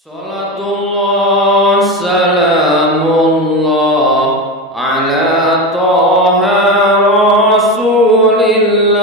Salatullah salamullah ala toha rasulillah.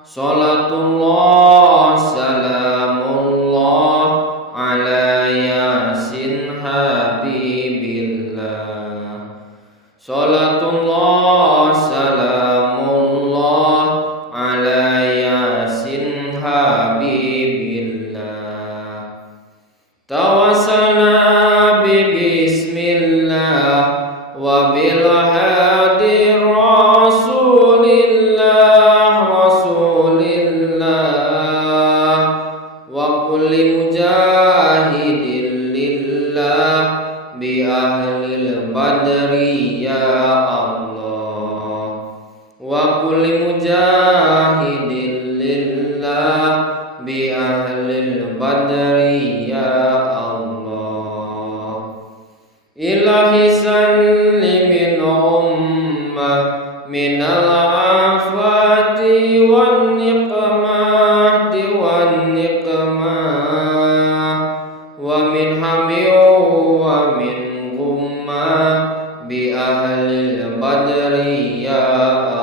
Salatullah salamullah ala yasin habibillah. Salatullah salamullah ala yasin habibillah. Tawassalna bismillah wa bil hadi rasulillah wa kulli mujahidin lillah bi ahlil badri ya Allah. Wa kulli mujahidin lillah bi ahlil badri ya Allah. Ilahi salli min ummah minal afati wan niqmati wan niqmah wa min hami wa min gummah bi ahlil badri ya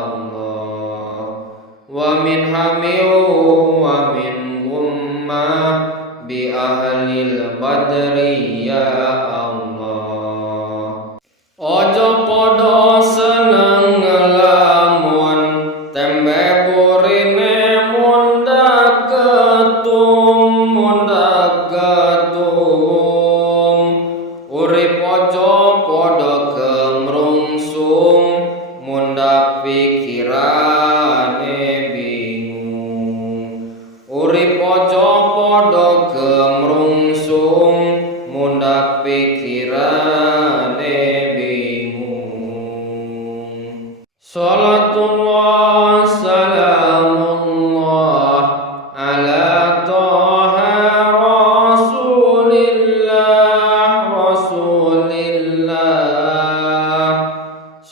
Allah. Wa min hami wa min gummah bi ahlil badri ya Allah. Ojo podo seneng ngelamun tembe burine munda ketum urip ojo podo kemrungsung munda pikirane bingung. Urip ojo podo kemrungsung munda pikirane bingung. Salatullah salamullah ala toha rasulillah.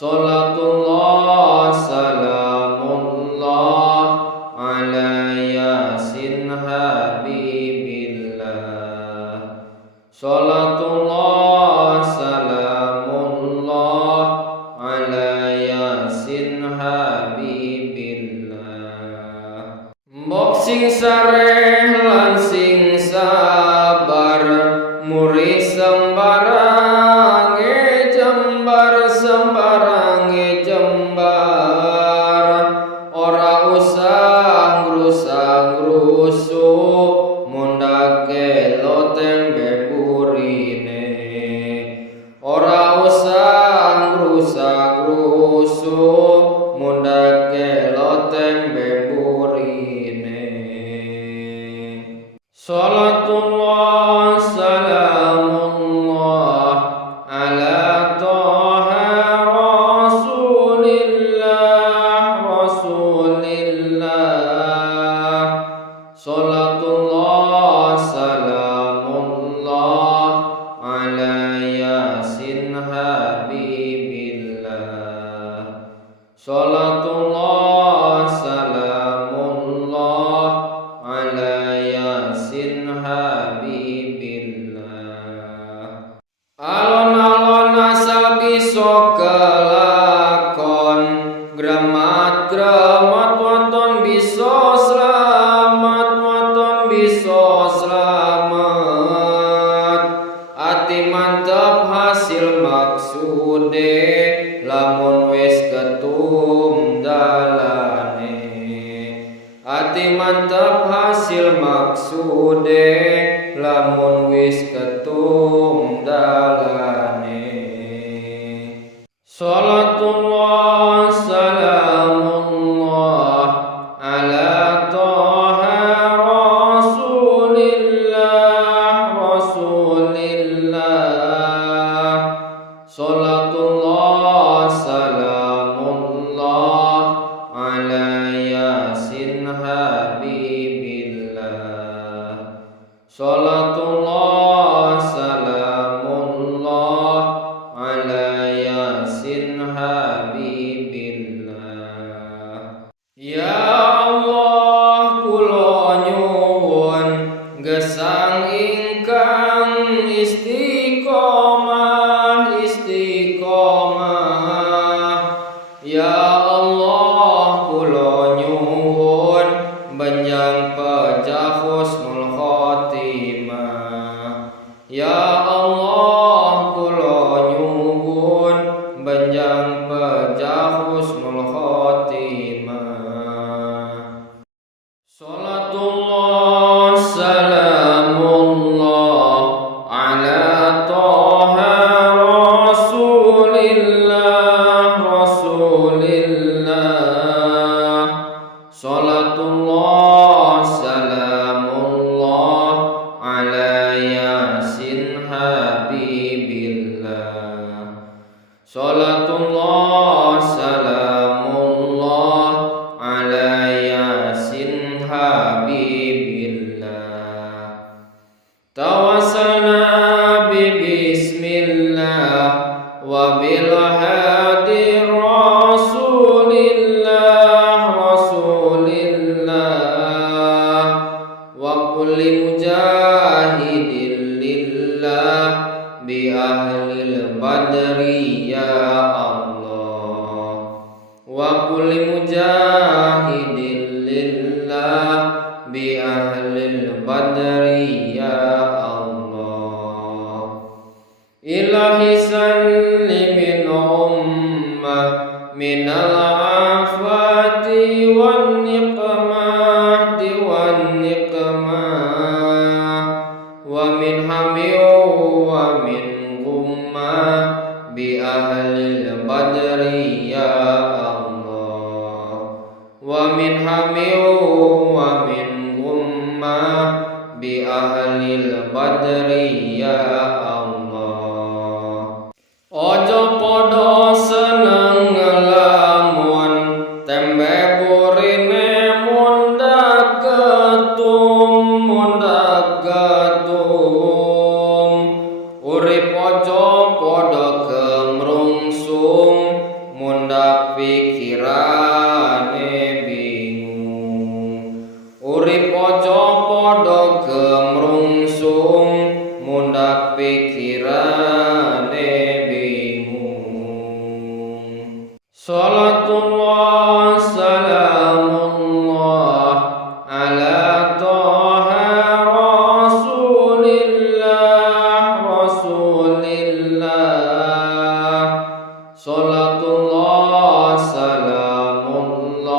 Salatullah salamullah ala yasin habibillah. Salatullah salamullah ala yasin habibillah. Mbok sing sareh lan sing sabar muri sembarange jembar ora usah ngrusak-ngrusu munda gelo tembe burine. Ora usah ngrusak-ngrusu munda gelo tembe burine. Salatullah salamullah ala toha rasulillah. Salatullah salamullah ala yasin habibillah. Salatullah salamullah ala yasin habibillah. Alon-alon asal bisa kelakon, gremat-gremat wonton bisa selamat. Ati mantep hasil maksude lamun wis ketum dalane. Ati mantep hasil maksude lamun wis ketum dalane. Salatullah salamullah ala toha rasulillah. Salatullah salamullah ala yasin habibillah. Salatullah Salatullah salamullah ala yasin habibillah. Salatullah salamullah ala yasin habibillah. Tawassalna bi bismillah wa bil hadi rasulillah wa kulli mujahidin lillah bi ahlil badri ya Allah. Wa kulli mujahidin lillah bi ahlil badri ya Allah. Ilahi sallimin ummah minal afati wan niqmati wan niqmah wa min hami wa min gumma bi ahlil badri ya Allah. Wa min hami wa min gumma bi ahlil badri ya Allah. Ojo podo seneng ngelamun tembe burine munda ketum urip ojo podo kemrungsung munda pikirane bingung. Urip ojo podo kemrungsung munda pikirane bingung. Salatullah salamullah ala toha rasulillah. Salatullah salamullah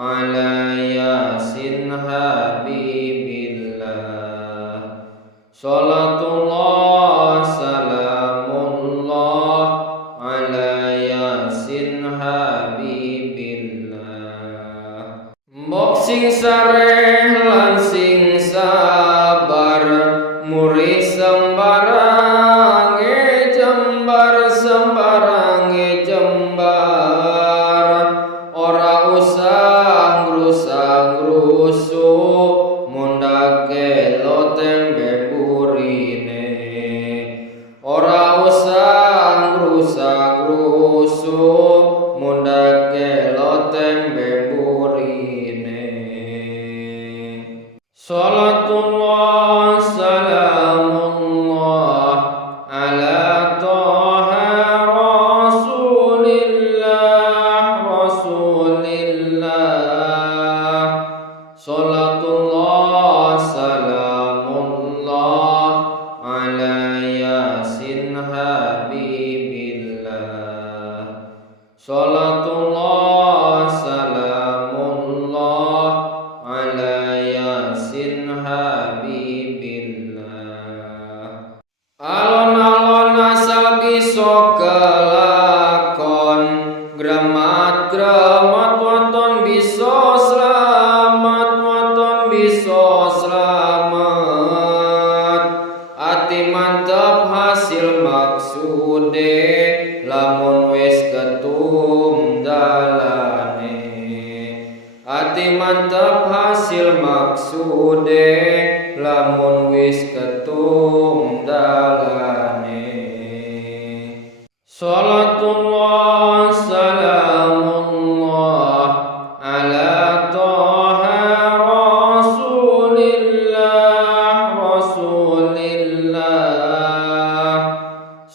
ala yasin habibillah. Salatullah salamullah ala yasin habibillah. Mbok sing sareh lan sing sabar muri sembarange jembar ora usah ngrusak-ngrusu munda gelo tembe burine. Ora usah ngrusak-ngrusu munda gelo tembe burine. Salatullah salamullah ala toha rasulillah. Salatullah salamullah ala yasin habibillah. Salatullah salamullah ala yasin habibillah. Alon-alon asal bisa kelakon, gremat-gremat waton bisa selamat, waton bisa selamat. Ati mantep hasil maksude, lamun wis ketum dalane. Ati mantep hasil maksude, lamun wis ketum dalane. Salatullah salamullah ala toha rasulillah.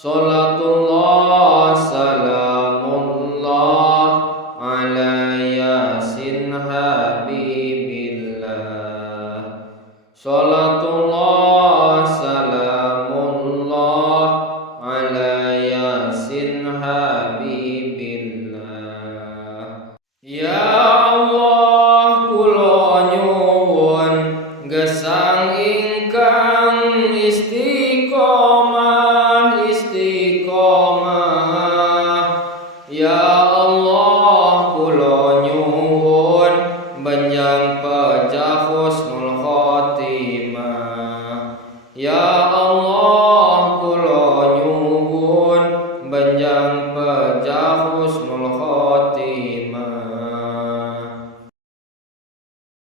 Salatullah salamullah ala yasin